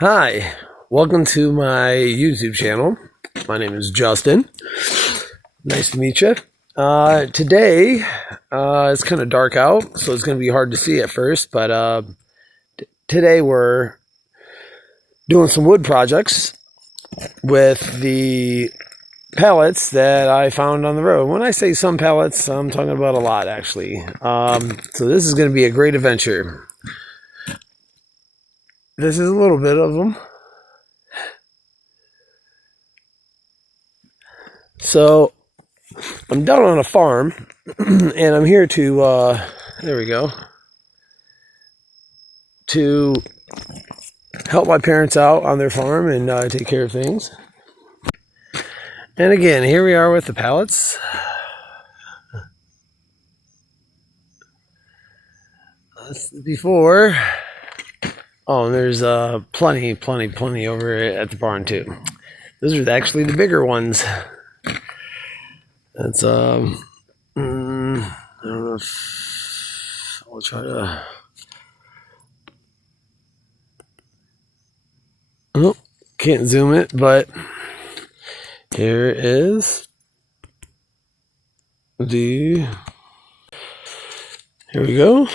Hi, welcome to my YouTube channel. My name is Justin. Nice to meet you. Today, it's kind of dark out, so it's going to be hard to see at first, but today we're doing some wood projects with the pallets that I found on the road. When I say some pallets, I'm talking about a lot, actually. So this is going to be a great adventure. This is a little bit of them. So I'm down on a farm, and I'm here to, there we go, to help my parents out on their farm and take care of things. And again, here we are with the pallets. Before, oh, and there's plenty over at the barn too. Those are actually the bigger ones. That's I don't know if I'll try to. Oh, can't zoom it, but here is here we go.